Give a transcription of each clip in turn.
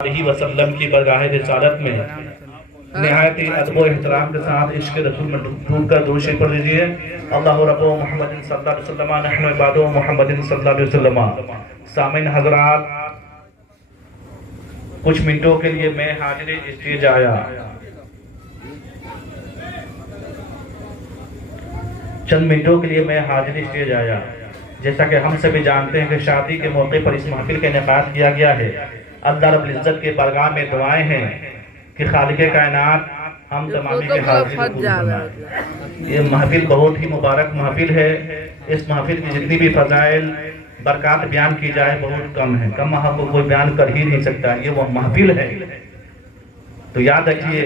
علیہ وسلم کی برگاہ رسالت میں نہایت ادب و احترام کے ساتھ عشق رسول میں ڈوب کر درود شریف پڑھ لیجئے۔ اللہ رب محمد صلی اللہ علیہ وسلم نحن عباد محمد صلی اللہ علیہ وسلم۔ سامعین حضرات، کچھ منٹوں کے لیے میں حاضر اسٹیج آیا، چند منٹوں کے لیے میں حاضر اسٹیج آیا۔ جیسا کہ ہم سبھی جانتے ہیں کہ شادی کے موقع پر اس محفل کا انعقاد کیا گیا ہے۔ اللہ رب العزت کے بارگاہ میں دعائیں ہیں کہ خالق کائنات ہم تمامی کے حاضر قبول فرمائے۔ یہ محفل بہت ہی مبارک محفل ہے۔ اس محفل کی جتنی بھی فضائل برکات بیان کی جائے بہت کم ہے، کم کو کوئی بیان کر ہی نہیں سکتا۔ یہ وہ محفل ہے تو یاد رکھیے،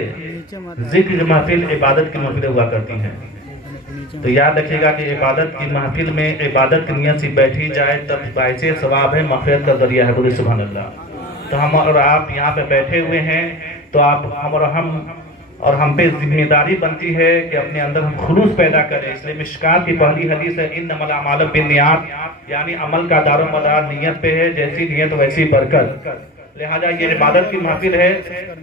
ذکر محفل عبادت کی محفل ہوا کرتی ہیں، تو یاد رکھیے گا کہ عبادت کی محفل میں عبادت کی نیت سے بیٹھی جائے تب باعث ثواب ہے، مغفرت کا ذریعہ ہے۔ بولے سبحان اللہ۔ تو ہم اور آپ یہاں پہ بیٹھے ہوئے ہیں تو ہم ہم پہ ذمہ داری بنتی ہے کہ اپنے اندر ہم خلوص پیدا کریں۔ اس لیے مشکات کی پہلی حدیث ہے انما الاعمال بالنیات، یعنی عمل کا دار و مدار نیت پہ ہے، جیسی نیت ویسی برکت۔ لہذا یہ عبادت کی محفل ہے،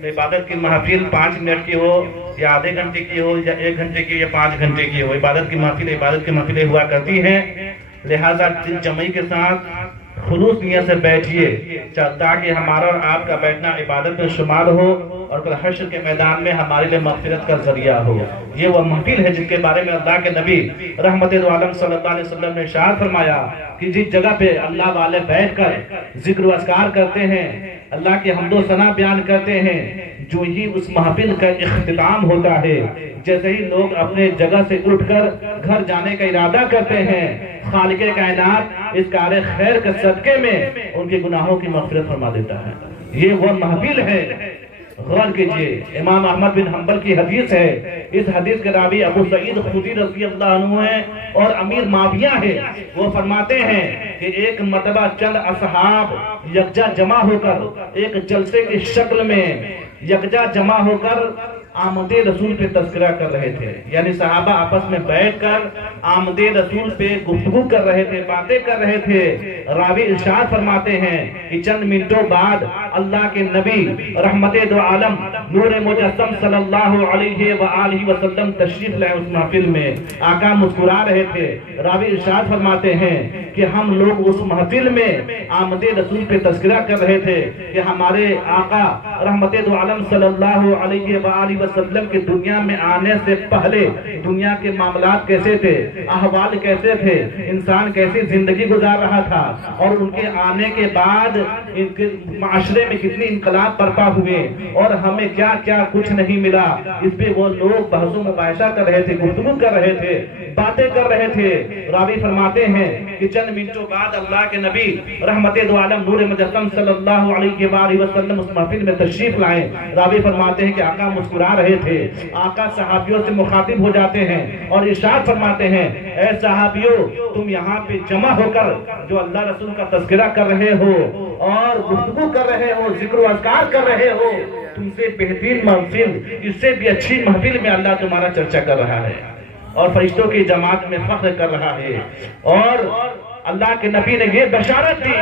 عبادت کی محفل 5 منٹ کی ہو یا آدھے گھنٹے کی ہو یا 1 گھنٹے کی یا 5 گھنٹے کی ہو، عبادت کی محفلیں ہوا کرتی ہیں۔ لہذا جمعی کے ساتھ خلوص نیت سے بیٹھیے تاکہ ہمارا اور آپ کا بیٹھنا عبادت میں شمار ہو اور کل حشر کے میدان میں ہمارے لیے مغفرت کا ذریعہ ہو۔ یہ وہ محفل ہے جس کے بارے میں اللہ کے نبی رحمت عالم صلی اللہ علیہ وسلم نے ارشاد فرمایا کہ جس جگہ پہ اللہ والے بیٹھ کر ذکر و اذکار کرتے ہیں، اللہ کی حمد و ثنا بیان کرتے ہیں، جو ہی اس محفل کا اختتام ہوتا ہے، جیسے ہی لوگ اپنے جگہ سے اٹھ کر گھر جانے کا ارادہ کرتے ہیں، خالق کائنات اس کار خیر کے صدقے میں ان کے گناہوں کی مغفرت فرما دیتا ہے۔ یہ وہ محفل ہے، غور کیجئے۔ امام احمد بن حنبل کی حدیث ہے، اس حدیث کے راوی ابو سعید خدری رضی اللہ عنہ ہیں اور امیر معاویہ ہے۔ وہ فرماتے ہیں کہ ایک مرتبہ چند اصحاب یکجا جمع ہو کر ایک جلسے کی شکل میں یکجا جمع ہو کر آمد رسول پہ تذکرہ کر رہے تھے، یعنی صحابہ آپس میں بیٹھ کر آمد رسول پہ گفتگو کر رہے تھے، باتیں کر رہے تھے۔ راوی ارشاد فرماتے ہیں کہ چند منٹوں بعد اللہ کے نبی رحمت دو عالم نور مجسم صلی اللہ علیہ وآلہ وسلم تشریف لائے اس محفل میں۔ آقا مسکرا رہے تھے۔ راوی ارشاد فرماتے ہیں کہ ہم لوگ اس محفل میں آمد رسول پہ تذکرہ کر رہے تھے کہ ہمارے آقا رحمت دو عالم صلی اللہ علیہ وآلہ وسلم کے دنیا میں آنے سے پہلے دنیا کے معاملات کیسے تھے، احوال کیسے تھے، انسان کیسے زندگی گزار رہا تھا، اور ان کے آنے کے بعد ان کے معاشرے میں کتنی انقلاب برپا ہوئے اور ہمیں کیا کیا کچھ نہیں ملا۔ اس پہ وہ لوگ بحث و مباحثہ کر رہے تھے، گفتگو کر رہے تھے، باتیں کر رہے تھے۔ راوی فرماتے ہیں کہ چند منٹوں بعد اللہ کے نبی رحمت دو عالم نور مجسم صلی اللہ علیہ وآلہ وسلم اس محفل میں تشریف لائے۔ راوی فرماتے ہیں کہ آقا مسکرا رہے تھے۔ آقا صحابیوں سے مخاطب ہو جاتے ہیں اور ارشاد فرماتے ہیں، اے صحابیوں، تم یہاں پہ جمع ہو کر جو اللہ رسول کا تذکرہ کر رہے ہو اور گفتگو کر رہے ہو، ذکر و اذکار کر رہے ہو، تم سے بہترین محفل، اس سے بھی اچھی محفل میں اللہ تمہارا چرچا کر رہا ہے اور فرشتوں کی جماعت میں فخر کر رہا ہے۔ اور اللہ کے نبی نے یہ بشارت دی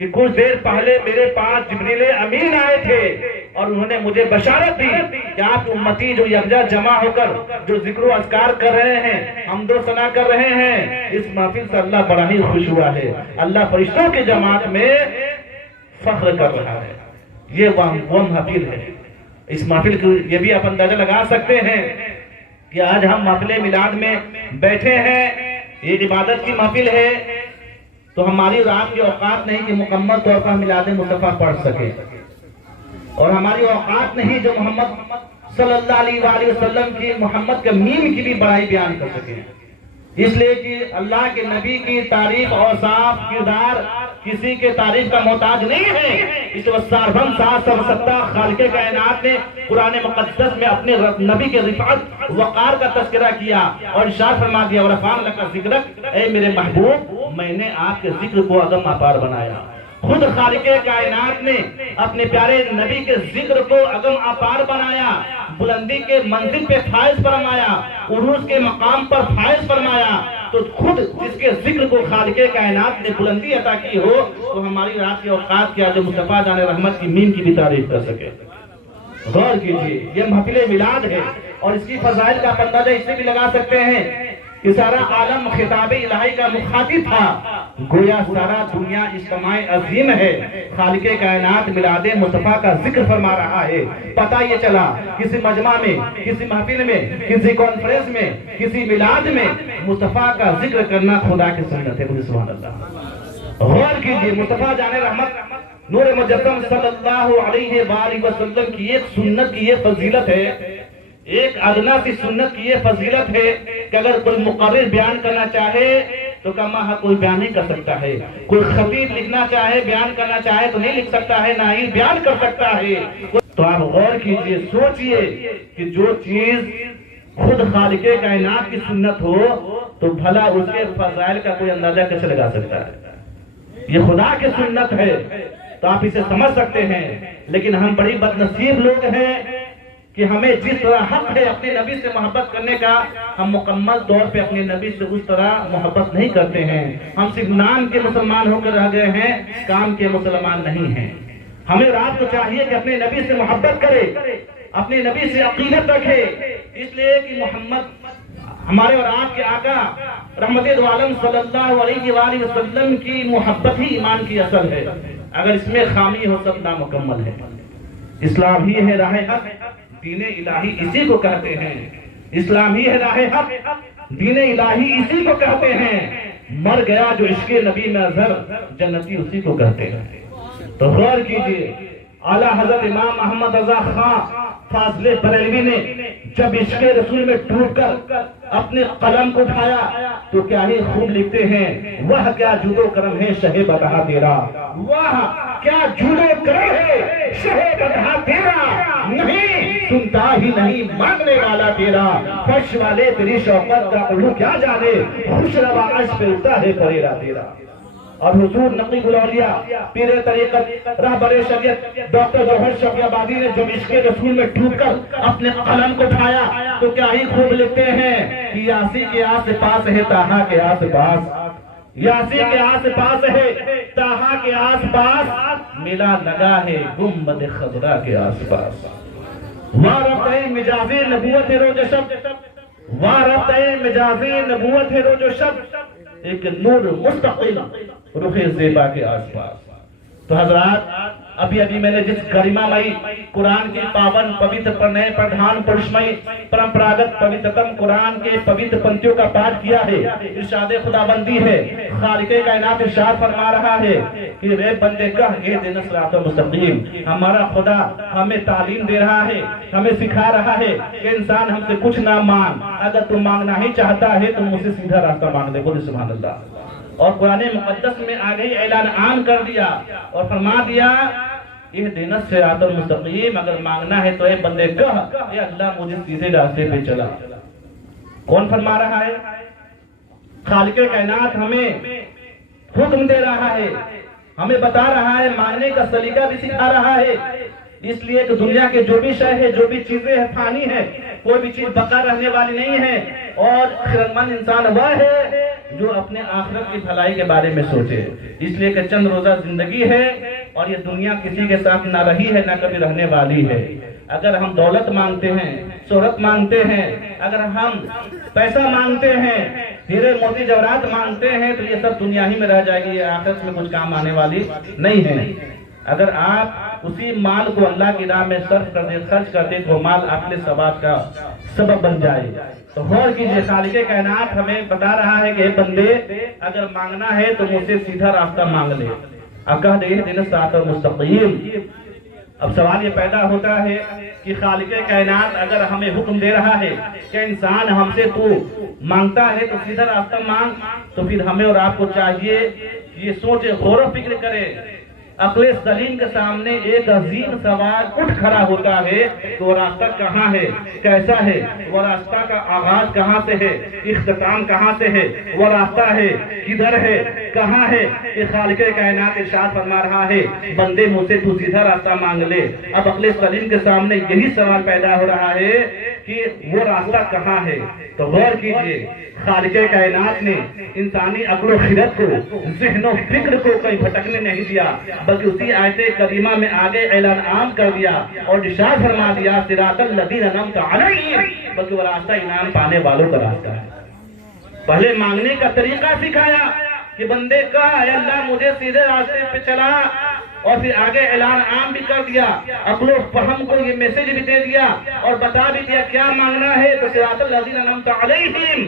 کہ کچھ دیر پہلے میرے پاس جبریل امین آئے تھے اور انہوں نے مجھے بشارت دی کہ آپ امتی جو یکجا جمع ہو کر جو ذکر و اذکار کر رہے ہیں، حمد و ثنا کر رہے ہیں، اس محفل سے اللہ بڑا ہی خوش ہوا ہے، اللہ فرشتوں کی جماعت میں فخر کر رہا ہے۔ یہ وہ محفل ہے۔ اس محفل کو یہ بھی آپ اندازہ لگا سکتے ہیں کہ آج ہم محفل میلاد میں بیٹھے ہیں، یہ عبادت کی محفل ہے، تو ہماری رات کی اوقات نہیں کہ مکمل طور پر میلاد مصطفیٰ پڑھ سکے، اور ہماری اوقات نہیں جو محمد صلی اللہ علیہ وآلہ وسلم کی محمد کے میم کی بھی بڑائی بیان کر سکے۔ اس لیے کہ اللہ کے نبی کی تعریف اور صاف کردار کسی کے تعریف کا محتاج نہیں ہے۔ اس وساربن ساز سرستا خالق کائنات نے قرآن مقدس میں اپنے نبی کے رفعت وقار کا تذکرہ کیا اور ارشاد فرما دیا، ورفعنا لک ذکرک، اے میرے محبوب، میں نے آپ کے ذکر کو عظم اپار بنایا۔ خود خالق کائنات نے اپنے پیارے نبی کے ذکر کو عظم اپار بنایا، بلندی کے منزل پہ فائز فرمایا، عروج کے مقام پر فائز فرمایا۔ تو خود جس کے ذکر کو خالق کائنات نے بلندی عطا کی ہو تو ہماری رات کے اوقات کیا جو مصطفیٰ جان رحمت کی میم کی بھی تعریف کر سکے. غور کیجئے، یہ محفل میلاد ہے اور اس کی فضائل کا اندازہ اس سے بھی لگا سکتے ہیں کہ سارا عالم خطاب الہی کا مخاطب تھا. گویا سارا دنیا اجتماع عظیم ہے، خالق کائنات میلاد مصطفیٰ کا ذکر فرما رہا ہے. پتہ یہ چلا کسی مجمع میں، کسی محفل میں، کسی کانفرنس میں، کسی میلاد میں مصطفیٰ کا ذکر کرنا خدا کی سنت ہے. سبحان اللہ. غور کیجئے، مصطفیٰ جان رحمت نور مجسم صلی اللہ علیہ وآلہ وسلم کی ایک سنت کی یہ فضیلت ہے، ایک ادنا سی سنت کی یہ فضیلت ہے کہ اگر کوئی مقرر بیان کرنا چاہے تو کما کوئی بیان نہیں کر سکتا ہے. کوئی خطیب لکھنا چاہے، بیان کرنا چاہے تو نہیں لکھ سکتا ہے، نہ ہی بیان کر سکتا ہے. تو آپ غور کیجئے، سوچئے کہ جو چیز خود خالق کائنات کی سنت ہو تو بھلا اس کے فضائل کا کوئی اندازہ کیسے لگا سکتا ہے. یہ خدا کی سنت ہے تو آپ اسے سمجھ سکتے ہیں. لیکن ہم بڑی بدنصیب لوگ ہیں کہ ہمیں جس طرح حق ہے اپنے نبی سے محبت کرنے کا، ہم مکمل طور پہ اپنے نبی سے اس طرح محبت نہیں کرتے ہیں. ہم صرف نام کے مسلمان ہو کر رہ گئے ہیں، کام کے مسلمان نہیں ہیں. ہمیں رات کو چاہیے کہ اپنے نبی سے محبت کرے، اپنے نبی سے عقیدت رکھے، اس لیے کہ محمد ہمارے اور آپ کے آقا رحمت دو عالم صلی اللہ علیہ وآلہ وسلم کی محبت ہی ایمان کی اصل ہے. اگر اس میں خامی ہو سب نامکمل ہے. اسلام ہی ہے راہ حق، دین الہی اسی کو کہتے ہیں. اسلام ہی ہے راہ حق، دین الہی اسی کو کہتے ہیں. مر گیا جو عشق نبی میں اظہر، جنتی اسی کو کہتے ہیں. تو غور کیجئے، اعلیٰ حضرت امام محمد رضا خان فاضل بریلوی نے جب عشق رسول میں ڈوب کر اپنے قلم کو اٹھایا تو کیا ہی خوب لکھتے ہیں، وہ کیا جود و کرم ہے شہ بدہا تیرا، وہ کیا جود و کرم ہے شہ بدہا تیرا، نہیں سنتا ہی نہیں ماننے والا تیرا، فرش والے تیری شوقت کا علو کیا جانے، خوش روا عرش پہ اٹھتا ہے پریرا تیرا. اور حضور نقیب الاولیاء پیر طریقت رہبر شریعت ڈاکٹر جوہر شفیع آبادی نے جب عشق رسول میں ڈوب کر اپنے قلم کو اٹھایا تو کیا ہی خوب لکھتے ہیں کہ یاسی کے آس پاس ہے تاہا کے آس پاس، یاسی کے آس پاس ہے تاہا کے آس پاس، ملا لگا ہے گنبد خضرا کے آس پاس. وارفتہ مجازی نبوت ہے روز شب، وارفتہ مجازی نبوت ہے روز شب، ایک نور مستقل رخ زیبا کے آس پاس. تو حضرات ابھی میں نے جس گریمامئی قرآن کی پاون پوتر پرنئے پردھان پرشمئی پرمپراگت پوترتم قرآن کے پوتر پنکتیوں کا پاٹ کیا ہے. ارشاد خداوندی ہے، خالق کائنات ارشاد فرما رہا ہے کہ اے بندے کہہ اہدنا الصراط المستقیم. ہمارا خدا ہمیں تعلیم دے رہا ہے، ہمیں سکھا رہا ہے کہ انسان ہم سے کچھ نہ مانگ، اگر تم مانگنا ہی چاہتا ہے تو مجھ سے سیدھا راستہ مانگ لے. بولے سبحان اللہ. اور قرآن مقدس میں آگے اعلان عام کر دیا اور فرما دیا اہدنا الصراط المستقیم، اگر مانگنا ہے تو اے بندے کہہ اے اللہ مجھے سیدھے راستے پہ چلا. کون فرما رہا ہے؟ خالق کائنات ہمیں حکم دے رہا ہے، ہمیں بتا رہا ہے، مانگنے کا سلیقہ بھی سکھا رہا ہے. اس لیے کہ دنیا کے جو بھی شے ہے، جو بھی چیزیں فانی ہیں، کوئی بھی چیز بقا رہنے والی نہیں ہے. اور خیرت مند انسان وہ ہے جو اپنے آخرت کی بھلائی کے بارے میں سوچے. اس لیے کہ چند روزہ زندگی ہے اور یہ دنیا کسی کے ساتھ نہ رہی ہے نہ کبھی رہنے والی ہے. اگر ہم دولت مانگتے ہیں، شہرت مانگتے ہیں، اگر ہم پیسہ مانگتے ہیں، ہیرے موتی جواہرات مانگتے ہیں تو یہ سب دنیا ہی میں رہ جائے گی، یہ آخرت میں کچھ کام آنے والی نہیں ہے. اگر آپ اسی مال کو اللہ کی راہ میں صرف کر دیں، خرچ کر دیں تو مال آپ کے ثواب کا سبب بن جائے. تو غور کیجئے، خالق کائنات ہمیں بتا رہا ہے کہ اے بندے اگر مانگنا ہے تو مجھ سے سیدھا راستہ مانگ لے. اب کہہ دے اہدنا الصراط المستقیم. اب سوال یہ پیدا ہوتا ہے کہ خالق کائنات اگر ہمیں حکم دے رہا ہے کہ انسان ہم سے تو مانگتا ہے تو سیدھا راستہ مانگ، تو پھر ہمیں اور آپ کو چاہیے یہ سوچے، غور و فکر کرے. عقل سلیم کے سامنے ایک عظیم سوال اٹھ کھڑا ہوتا ہے کہ وہ راستہ کہاں ہے، کیسا ہے، وہ راستہ کا آغاز کہاں سے ہے، اختتام کہاں سے ہے، وہ راستہ ہے کدھر ہے، کہاں ہے. کہ خالق کائنات ارشاد فرما رہا ہے بندے مجھ سے تو سیدھا راستہ مانگ لے. اب عقل سلیم کے سامنے یہی سوال پیدا ہو رہا ہے کہ وہ راستہ کہاں ہے، تو غور کیجئے خالق کائنات نے انسانی عقل و خرد کو، ذہن و فکر کو کہیں بھٹکنے نہیں دیا، بلکہ اسی آیت کریمہ میں آگے اعلان عام کر دیا اور ارشاد فرما دیا صراط الذین انعمت علیہم، بلکہ وہ راستہ انعام پانے والوں کا راستہ ہے۔ پہلے مانگنے کا طریقہ سکھایا کہ بندے کا اے اللہ مجھے سیدھے راستے پہ چلا، اور پھر آگے اعلان عام بھی کر دیا، عقل و فہم کو یہ میسج بھی دے دیا اور بتا بھی دیا کیا مانگنا ہے، تو صراط الذین انعمت علیہم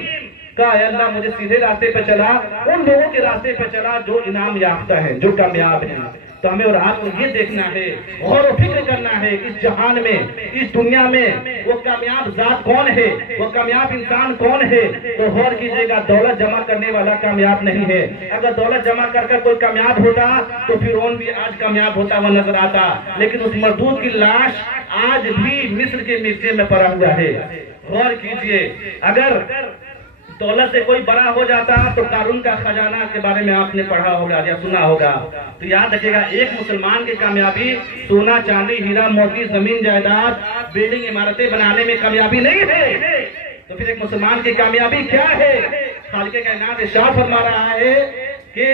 کہا اے اللہ مجھے سیدھے راستے پہ چلا، ان لوگوں کے راستے پہ چلا جو انعام یافتہ ہے، جو کامیاب ہیں۔ تو ہمیں اور آپ کو یہ دیکھنا ہے، غور و فکر کرنا ہے، اس جہان میں، اس دنیا میں وہ کامیاب ذات کون ہے، وہ کامیاب انسان کون ہے۔ تو غور کیجئے گا، دولت جمع کرنے والا کامیاب نہیں ہے۔ اگر دولت جمع کر کر کوئی کامیاب ہوتا تو فرعون بھی آج کامیاب ہوتا ہوا نظر آتا، لیکن اس مردود کی لاش آج بھی مصر کے میوزیم میں پڑا ہوا ہے۔ غور کیجئے، اگر دولت سے کوئی بڑا ہو جاتا تو قارون کا خزانہ کے بارے میں آپ نے پڑھا ہوگا یا سنا ہوگا، تو یاد رکھیے گا ایک مسلمان کی کامیابی سونا چاندی ہیرا موتی زمین جائیداد بلڈنگ عمارتیں بنانے میں کامیابی نہیں ہے۔ تو پھر ایک مسلمان کی کامیابی کیا ہے؟ خالق کائنات ارشاد فرما رہا ہے کہ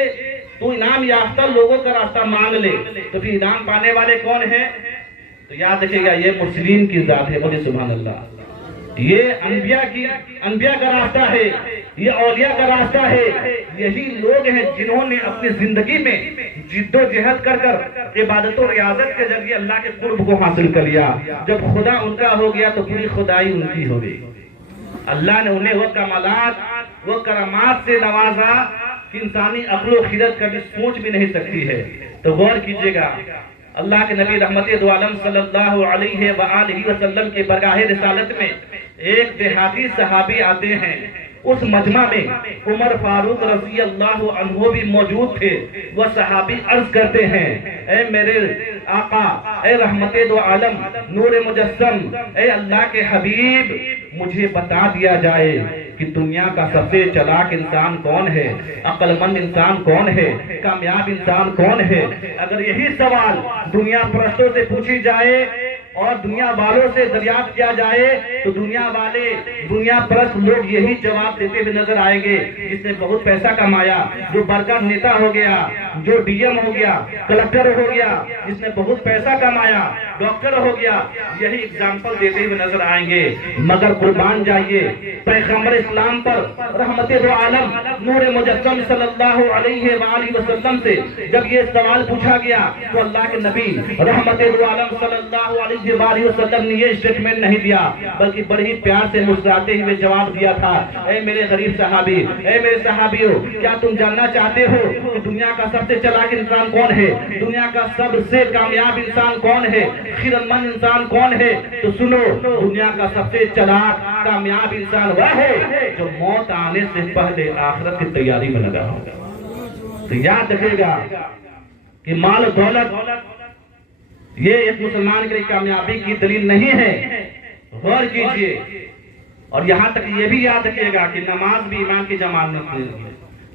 تو انعام یافتہ لوگوں کا راستہ مانگ لے، تو پھر انعام پانے والے کون ہیں؟ تو یاد رکھیے گا یہ مسلم کی ذات ہے، بولے سبحان اللہ۔ یہ انبیاء کا راستہ ہے، یہ اولیاء کا راستہ ہے۔ یہی لوگ ہیں جنہوں نے اپنی زندگی میں جد و جہد کر کر عبادت و ریاضت کے ذریعے اللہ کے قرب کو حاصل کر لیا۔ جب خدا ان کا ہو گیا تو پوری خدائی ان کی ہو گئی۔ اللہ نے انہیں وہ کمالات، وہ کرامات سے نوازا کہ انسانی عقل و خرد کبھی سوچ بھی نہیں سکتی ہے۔ تو غور کیجئے گا، اللہ کے نبی رحمت دو عالم صلی اللہ علیہ وآلہ وسلم کے برگاہ رسالت میں ایک دیہاتی صحابی آتے ہیں۔ اس مجمع میں عمر فاروق رضی اللہ عنہ بھی موجود تھے۔ وہ صحابی عرض کرتے ہیں، اے میرے آقا، اے رحمت دو عالم، نور مجسم، اے اللہ کے حبیب، مجھے بتا دیا جائے کہ دنیا کا سب سے چلاک انسان کون ہے، عقل مند انسان کون ہے، کامیاب انسان کون ہے۔ اگر یہی سوال دنیا پرستوں سے پوچھی جائے اور دنیا والوں سے دریافت کیا جائے تو دنیا پرست لوگ یہی جواب دیتے ہوئے نظر آئیں گے، جس نے بہت پیسہ کمایا، جو بڑکا نیتا ہو گیا، جو ڈی ایم ہو گیا، کلکٹر ہو گیا، جس نے بہت پیسہ کمایا، ڈاکٹر ہو گیا، یہی اگزامپل دیتے ہوئے نظر آئیں گے۔ مگر قربان جائیے پیغمبر اسلام پر رحمت دو عالم نور مجسم صلی اللہ علیہ وآلہ وسلم سے جب یہ سوال پوچھا گیا تو اللہ کے نبی رحمت دو عالم صلی اللہ علیہ وآلہ وسلم نے یہ اسٹیٹمنٹ نہیں دیا، بلکہ بڑے ہی پیار سے مسکراتے ہوئے جواب دیا تھا، اے میرے غریب صحابی، اے میرے صحابیوں، کیا تم جاننا چاہتے ہو کہ دنیا کا سب سے چلاک انسان کون ہے، دنیا کا سب سے کامیاب انسان کون ہے، خیرت مند انسان کون ہے؟ تو سنو، دنیا کا سب سے چلاک کامیاب انسان وہ ہے جو موت آنے سے پہلے آخرت کی تیاری میں لگا ہو۔ تو یاد رکھے گا کہ مال و دولت یہ ایک مسلمان کے لیے کامیابی کی دلیل نہیں ہے۔ غور کیجئے، اور یہاں تک یہ بھی یاد رکھیے گا کہ نماز بھی ایمان کی ضمانت نہیں ہے،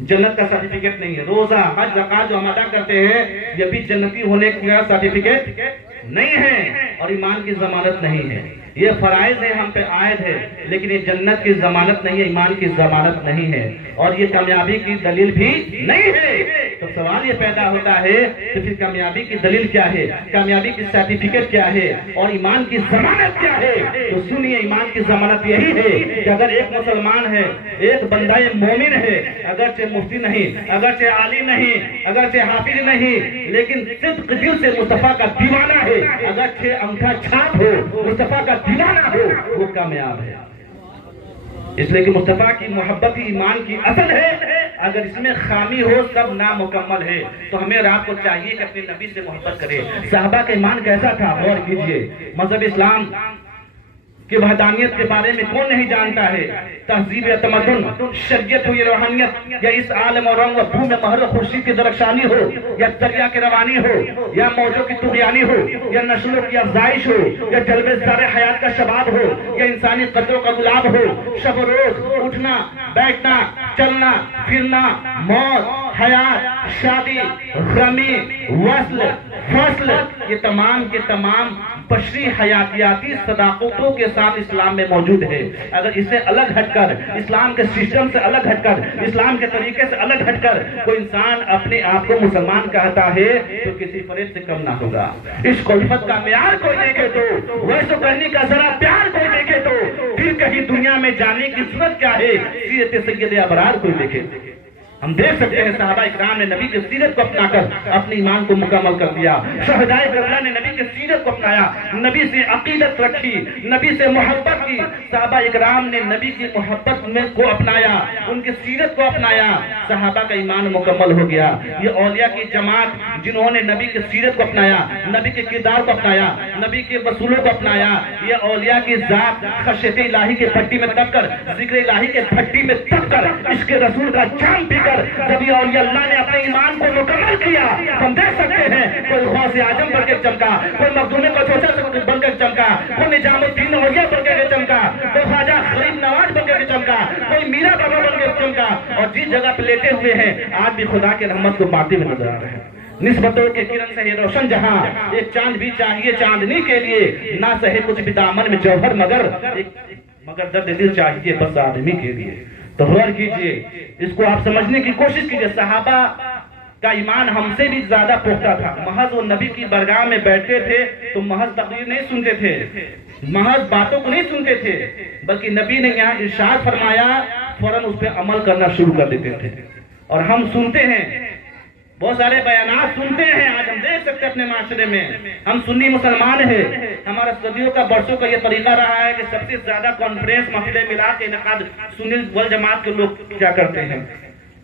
جنت کا سرٹیفکیٹ نہیں ہے۔ روزہ حج زکات جو ہم ادا کرتے ہیں یہ بھی جنتی ہونے کا سرٹیفکیٹ نہیں ہے اور ایمان کی ضمانت نہیں ہے۔ یہ فرائض ہے ہم پہ عائد ہے، لیکن یہ جنت کی ضمانت نہیں ہے، ایمان کی ضمانت نہیں ہے، اور یہ کامیابی کی دلیل بھی نہیں ہے۔ تو سوال یہ پیدا ہوتا ہے کہ پھر کامیابی کی دلیل کیا ہے، کامیابی کی سرٹیفکیٹ کیا ہے، اور ایمان کی ضمانت کیا ہے؟ تو سنیے، ایمان کی ضمانت یہی ہے کہ اگر ایک مسلمان ہے، ایک بندہ مومن ہے، اگرچہ مفتی نہیں، اگرچہ عالم نہیں، اگرچہ حافظ نہیں، لیکن صدق دل سے مصطفیٰ کا دیوانہ ہے، اگرچہ انگوٹھا چھاپ ہو، مصطفیٰ کا دیوانہ ہو، وہ کامیاب ہے۔ اس لیے کہ مصطفیٰ کی محبت ہی ایمان کی اصل ہے۔ اگر اس میں خامی ہو سب نامکمل ہے۔ تو ہمیں رات کو چاہیے کہ اپنے نبی سے محبت کرے۔ صحابہ کا ایمان کیسا تھا؟ غور کیجئے، مذہب اسلام کہ وحدانیت کے بارے میں کون نہیں جانتا ہے؟ تہذیب یا تمدن، شریعت ہو یا روحانیت، یا اس عالم اور رنگ و بھو میں مہر خورشید کی درخشانی ہو، یا دریا کی روانی ہو، یا موجوں کی طغیانی ہو، یا نسلوں کی افزائش ہو، یا جلوے سارے حیات کا شباب ہو، یا انسانی قدروں کا گلاب ہو، شب و روز، اٹھنا بیٹھنا، چلنا پھرنا، موت، حیات، شادی، غمی، وصل، فصل، یہ تمام کے تمام بشری حیاتیاتی صداقتوں کے ساتھ اسلام میں موجود ہے۔ اگر اسے الگ ہٹ کر، اسلام کے سسٹم سے الگ ہٹ کر، اسلام کے طریقے سے الگ ہٹ کر کوئی انسان اپنے آپ کو مسلمان کہتا ہے تو کسی فرد سے کم نہ ہوگا۔ اس الفت کا معیار کوئی دیکھے تو، ویسے کرنے کا ذرا پیار کوئی دیکھے تو، پھر کہیں دنیا میں جانے کی ضرورت کیا ہے؟ سیرت سید ابرار کوئی دیکھے۔ ہم دیکھ سکتے ہیں صحابہ اکرام نے نبی کی سیرت کو اپنا کر اپنے ایمان کو مکمل کر دیا۔ شہدائے کربلا نے نبی کی سیرت کو اپنایا، نبی سے عقیدت رکھی، نبی سے محبت کی۔ صحابہ اکرام نے نبی کی محبت کو اپنایا، ان کی سیرت کو اپنایا، صحابہ کا ایمان مکمل ہو گیا۔ یہ اولیاء کی جماعت جنہوں نے نبی کی سیرت کو اپنایا، نبی کے کردار کو اپنایا، نبی کے رسولوں کو اپنایا، یہ اولیاء کی ذات خشیت الہی کے بھٹی میں تپ کر، ذکر الہی کے بھٹی میں تپ کر، عشق رسول کا جام پی کر جب یہ اولیاء اللہ نے اپنے ایمان کو مکمل کیا، ہم دیکھ سکتے ہیں کوئی غوث اعظم بن کے چمکا، کوئی مخدوم کو چوچا بن کے چمکا، کوئی نجام الدین اولیاء بن کے چمکا، کوئی خواجہ غریب نواز بن کے چمکا، کوئی میرا بابا بن کے چمکا، اور جس جگہ پہ لیٹے ہوئے ہیں آج بھی خدا کے رحمت کو پاتے ہوئے نظر آ رہے ہیں۔ نسبتوں کے کرن سے یہ روشن جہاں، ایک چاند بھی چاہیے چاندنی کے لیے، نہ سہے کچھ بھی دامن میں جوہر مگر درد دل چاہیے بس آدمی کے لیے۔ تو غور کیجئے، اس کو آپ سمجھنے کی کوشش کیجئے۔ صحابہ کا ایمان ہم سے بھی زیادہ پختہ تھا۔ محض وہ نبی کی برگاہ میں بیٹھتے تھے تو محض تقریر نہیں سنتے تھے، محض باتوں کو نہیں سنتے تھے، بلکہ نبی نے یہاں ارشاد فرمایا فوراً اس پہ عمل کرنا شروع کر دیتے تھے۔ اور ہم سنتے ہیں، بہت سارے بیانات سنتے ہیں، آج ہم دیکھ سکتے ہیں اپنے معاشرے میں، ہم سنی مسلمان ہیں، ہمارا صدیوں کا برسوں کا یہ طریقہ رہا ہے کہ سب سے زیادہ کانفرنس محفل میلاد کے انعقاد سنی والجماعت کے لوگ کیا کرتے ہیں۔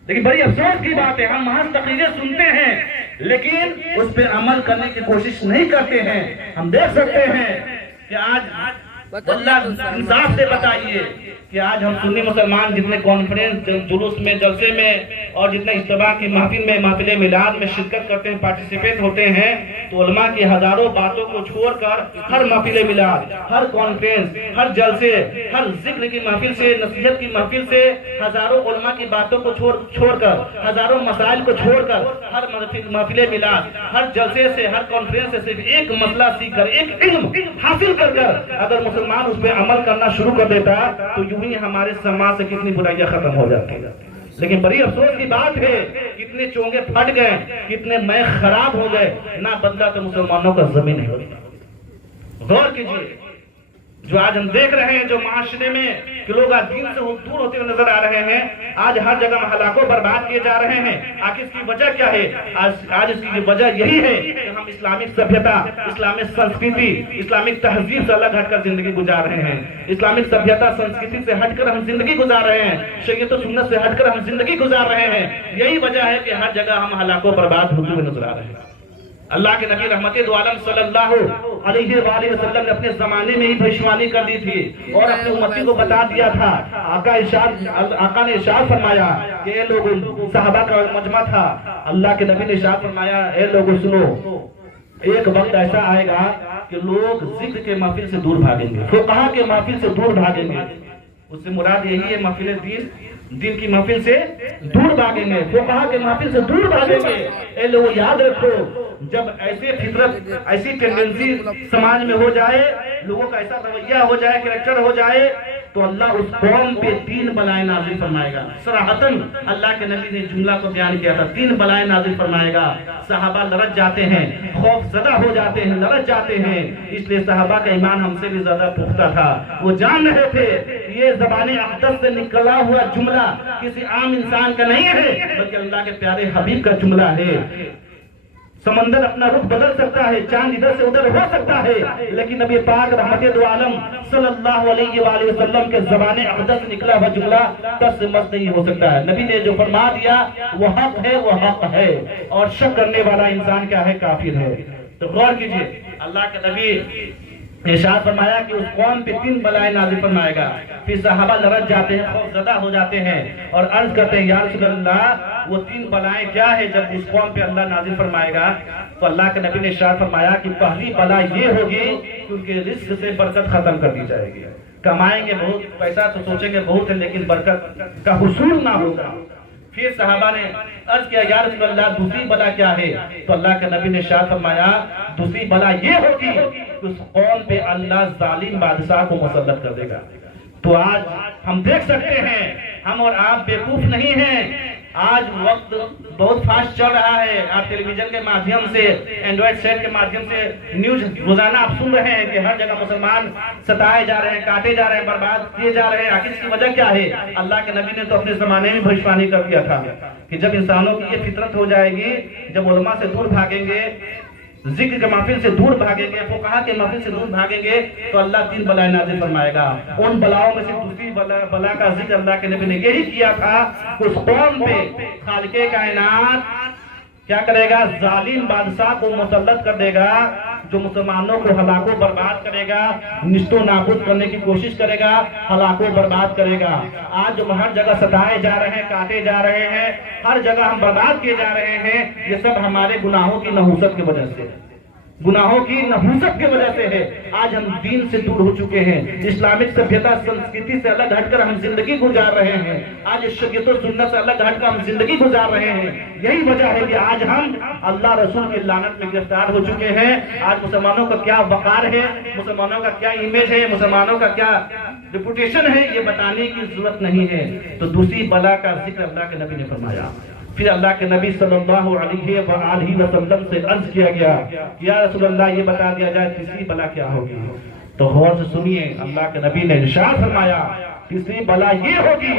لیکن بڑی افسوس کی بات ہے، ہم محض تقریریں سنتے ہیں لیکن اس پہ عمل کرنے کی کوشش نہیں کرتے ہیں۔ ہم دیکھ سکتے ہیں کہ آج اللہ انصاف سے بتائیے کہ آج ہم سنی مسلمان جتنے کانفرنس، جلوس میں، جلسے میں اور جتنے اجتماع کی محفل میں، محفل میلاد میں شرکت کرتے ہیں، پارٹیسپیٹ ہوتے ہیں، تو علماء کی ہزاروں باتوں کو چھوڑ کر ہر محفل میلاد، ہر کانفرنس، ہر جلسے، ہر ذکر کی محفل سے، نصیحت کی محفل سے ہزاروں علماء کی باتوں کو چھوڑ کر، ہزاروں مسائل کو چھوڑ کر، ہر محفل میلاد، ہر جلسے سے، ہر کانفرنس سے صرف ایک مسئلہ سیکھ کر، ایک علم حاصل کر اگر مسلمان اس پہ عمل کرنا شروع کر دیتا تو یوں ہی ہمارے سماج سے کتنی برائیاں ختم ہو جاتی ہیں۔ لیکن بڑی افسوس کی بات ہے، کتنے چونگے پھٹ گئے، کتنے مئے خراب ہو گئے، نہ بدلا تو مسلمانوں کا زمین ہے۔ غور کیجئے، جو آج ہم دیکھ رہے ہیں جو معاشرے میں کہ لوگ آج دین سے دور ہوتے ہوئے نظر آ رہے ہیں، آج ہر جگہ ہلاکوں برباد کیے جا رہے ہیں، آخر اس کی وجہ کیا ہے؟ آج اس کی وجہ یہی ہے کہ ہم اسلامک سبھیتا، اسلامک سنسکرتی، اسلامک تہذیب سے الگ ہٹ کر زندگی گزار رہے ہیں۔ اسلامک سبھیتا سنسکرتی سے ہٹ کر ہم زندگی گزار رہے ہیں، شریعت و سنت سے ہٹ کر ہم زندگی گزار رہے ہیں۔ یہی وجہ ہے کہ ہر جگہ ہم ہلاکوں برباد ہوتے ہوئے نظر آ رہے ہیں۔ اللہ کے نبی رحمت دو عالم صلی اللہ علیہ وآلہ وسلم نے اپنے زمانے میں ہی بھوشوانی کر دی تھی اور اپنے امتی کو بتا دیا تھا۔ آقا نے ارشاد فرمایا کہ اے لوگوں، صحابہ کا مجمع تھا، اللہ کے نبی نے ارشاد فرمایا اے لوگوں سنو، ایک وقت ایسا آئے گا کہ لوگ ذکر کے محفل سے دور بھاگیں گے، فقہا کے محفل سے دور بھاگیں گے۔ اس سے مراد یہی ہے محفل دین کی محفل سے دور بھاگیں گے، فقہا کے محفل سے دور بھاگیں گے۔ اے لوگوں یاد رکھو، جب ایسے فطرت، ایسی ٹینڈنسی سماج میں ہو جائے، لوگوں کا ایسا رویہ ہو جائے، کریکٹر ہو جائے، تو اللہ اس قوم پہ 3 بلائیں نازل فرمائے گا۔ صراحتاً اللہ کے نبی نے جملہ کو بیان کیا تھا، 3 بلائیں نازل فرمائے گا۔ صحابہ لرز جاتے ہیں، خوف زدہ ہو جاتے ہیں، لرز جاتے ہیں، اس لیے صحابہ کا ایمان ہم سے بھی زیادہ پختہ تھا۔ وہ جان رہے تھے یہ زبان اقدس سے نکلا ہوا جملہ کسی عام انسان کا نہیں ہے بلکہ اللہ کے پیارے حبیب کا جملہ ہے۔ سمندر اپنا رخ بدل سکتا ہے، چاند ادھر سے ادھر ہو سکتا ہے، لیکن نبی پاک رحمت دو عالم صلی اللہ علیہ وآلہ وسلم کے زبان اقدس سے نکلا ہوا جملہ تس سے مس نہیں ہو سکتا ہے۔ نبی نے جو فرما دیا وہ حق ہے، وہ حق ہے، اور شک کرنے والا انسان کیا ہے؟ کافر ہے۔ تو غور کیجئے، اللہ کے نبی ارشاد فرمایا کہ اس قوم پہ 3 بلائیں نازل فرمائے گا۔ پھر صحابہ لرز جاتے ہیں، خوف زدہ ہو جاتے ہیں اور عرض کرتے ہیں یا رسول اللہ وہ 3 بلائیں کیا ہے جب اس قوم پہ اللہ نازل فرمائے گا؟ تو اللہ کے نبی نے ارشاد فرمایا کہ پہلی بلا یہ ہوگی کہ ان کے رزق سے برکت ختم کر دی جائے گی۔ کمائیں گے بہت پیسہ تو سوچیں گے بہت ہے لیکن برکت کا حصول نہ ہوگا۔ پھر صحابہ نے عرض کیا یا رسول اللہ دوسری بلا کیا ہے؟ تو اللہ کے نبی نے ارشاد فرمایا دوسری بلا یہ ہوگی کہ اس قوم پہ اللہ ظالم بادشاہ کو مسلط کر دے گا۔ تو آج ہم دیکھ سکتے ہیں ہم اور آپ بیوقوف نہیں ہیں، آج وقت بہت فاسٹ چل رہا ہے، آپ ٹیلی ویژن کے مادھیم سے اینڈرائڈ سیٹ کے مادھیم سے نیوز روزانہ آپ سن رہے ہیں کہ ہر جگہ مسلمان ستائے جا رہے ہیں، کاٹے جا رہے ہیں، برباد کیے جا رہے ہیں۔ آخر اس کی وجہ کیا ہے؟ اللہ کے نبی نے تو اپنے زمانے میں بھوشوانی کر دیا تھا کہ جب انسانوں کی یہ فطرت ہو جائے گی، جب علماء سے دور بھاگیں گے، ذکر کے محفل سے دور بھاگیں گے، فقہا کے محفل سے دور بھاگیں گے، تو اللہ 3 بلائیں نازل فرمائے گا۔ ان بلاؤں میں سے دوسری بلا کا ذکر اللہ کے نبی نے یہی کیا تھا کہ اس قوم پہ خالق کائنات کیا کرے گا؟ ظالم بادشاہ کو مسلط کر دے گا، جو مسلمانوں کو ہلاک و برباد کرے گا، نیست و نابود کرنے کی کوشش کرے گا، ہلاک و برباد کرے گا۔ آج جو ہر جگہ ستائے جا رہے ہیں، کاٹے جا رہے ہیں، ہر جگہ ہم برباد کیے جا رہے ہیں، یہ سب ہمارے گناہوں کی نحوست کی وجہ سے، گناہوں کی نحوست کی وجہ سے ہے۔ آج ہم دین سے دور ہو چکے ہیں، اسلامک سبھیتا سنسکرتی سے الگ ہٹ کر ہم زندگی گزار رہے ہیں، آج شریعت و سنت سے الگ ہٹ کر ہم زندگی گزار رہے ہیں۔ یہی وجہ ہے کہ آج ہم اللہ رسول کی لعنت میں گرفتار ہو چکے ہیں۔ آج مسلمانوں کا کیا وقار ہے، مسلمانوں کا کیا امیج ہے، مسلمانوں کا کیا ریپوٹیشن ہے، یہ بتانے کی ضرورت نہیں ہے۔ تو دوسری بلا کا ذکر اللہ کے نبی نے فرمایا۔ پھر اللہ کے نبی صلی اللہ علیہ وآلہ وسلم سے عرض کیا گیا کہ یا رسول اللہ یہ بتا دیا جائے تیسری بلا کیا ہوگی؟ تو غور سے سنیے، اللہ کے نبی نے ارشاد فرمایا تیسری بلا یہ ہوگی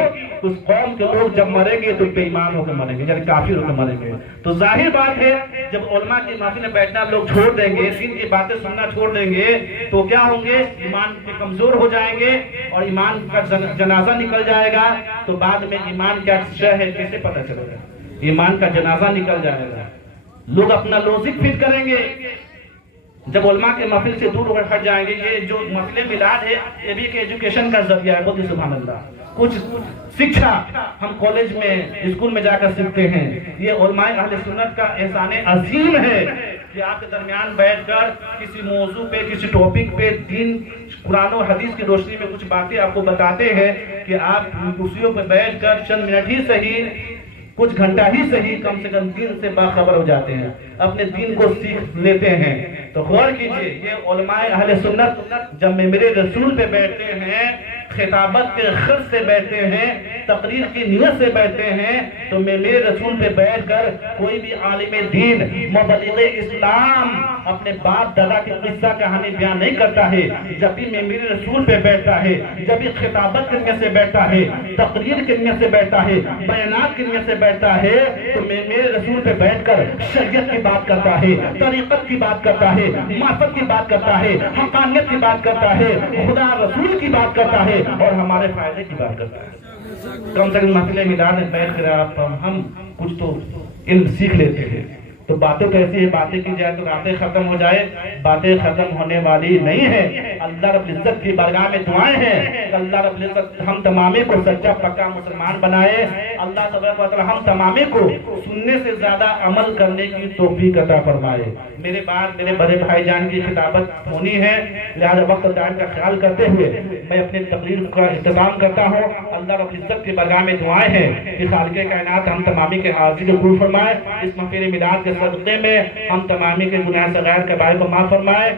اس قوم کے لوگ جب مریں گے تو بے ایمان ہو کے مریں گے، یعنی کافر ہو کے مریں گے۔ تو ظاہر بات ہے جب علماء کی محفل میں بیٹھنا لوگ چھوڑ دیں گے، دین کی باتیں سننا چھوڑ دیں گے، تو کیا ہوں گے؟ ایمان کے کمزور ہو جائیں گے اور ایمان کا جنازہ نکل جائے گا۔ تو بعد میں ایمان کیا شے ہے کیسے پتہ چلے گا؟ ایمان کا جنازہ نکل جائے گا، لوگ اپنا لوزک فٹ کریں گے جب علماء کے محفل سے دور ہٹ جائیں گے۔ یہ جو مسئلے میلاد ہے یہ بھی ایک ایجوکیشن کا ذریعہ ہے، بہت سبحان اللہ، کچھ سکھا ہم کالج میں اسکول میں جا کر سیکھتے ہیں۔ یہ علماء اہل سنت کا احسان عظیم ہے کہ آپ کے درمیان بیٹھ کر کسی موضوع پہ، کسی ٹاپک پہ دین قرآن و حدیث کی روشنی میں کچھ باتیں آپ کو بتاتے ہیں کہ آپ کرسیوں پہ بیٹھ کر چند منٹ ہی صحیح، کچھ گھنٹہ ہی صحیح، کم سے کم دین سے باخبر ہو جاتے ہیں، اپنے دین کو سیکھ لیتے ہیں۔ تو غور کیجئے، یہ علماء اہل سنت جب میرے رسول پہ بیٹھتے ہیں، خطابت کے خرد سے بیٹھتے ہیں، تقریر کی نیت سے بیٹھتے ہیں، تو میرے رسول پہ بیٹھ کر کوئی بھی عالم دین، مبلغ اسلام اپنے باپ دادا کی قصہ کہانی بیان نہیں کرتا ہے۔ جب بھی میرے رسول پہ بیٹھتا ہے، جب بھی خطابت کی نیت سے بیٹھتا ہے، تقریر کی نیت سے بیٹھتا ہے، بیانات کی نیت سے بیٹھتا ہے، تو میرے رسول پہ بیٹھ کر شریعت کی بات کرتا ہے، طریقت کی بات کرتا ہے، معرفت کی بات کرتا ہے، حقانیت کی بات کرتا ہے، خدا رسول کی بات کرتا ہے اور ہمارے فائدے کی بات کرتا ہے۔ کم سے کم محفل میلاد میں بیٹھ کر ہم کچھ تو علم سیکھ لیتے ہیں۔ تو باتیں کیسی ہے؟ باتیں کی جائے تو باتیں ختم ہو جائے، باتیں ختم ہونے والی نہیں ہے۔ اللہ رب العزت کی بارگاہ میں دعائیں ہیں کہ اللہ رب العزت ہم تمامی کو سچا پکا مسلمان بنائے۔ اللہ تبارک و تعالی ہم تمامی کو سننے سے زیادہ عمل کرنے کی توفیق عطا فرمائے۔ میرے بعد میرے بڑے بھائی جان کی خطابت ہونی ہے، لہذا وقت ٹائم کا خیال کرتے ہوئے میں اپنی تقریر کا اختتام کرتا ہوں۔ اللہ رب العزت کی بارگاہ میں دعائیں ہیں کہ خالق کائنات ہم تمامی کے حاضری کو قبول فرمائے، اس محفل میلاد کے صدقے میں ہم تمامی کے گناہ صغائر کبائر کو معاف فرمائے۔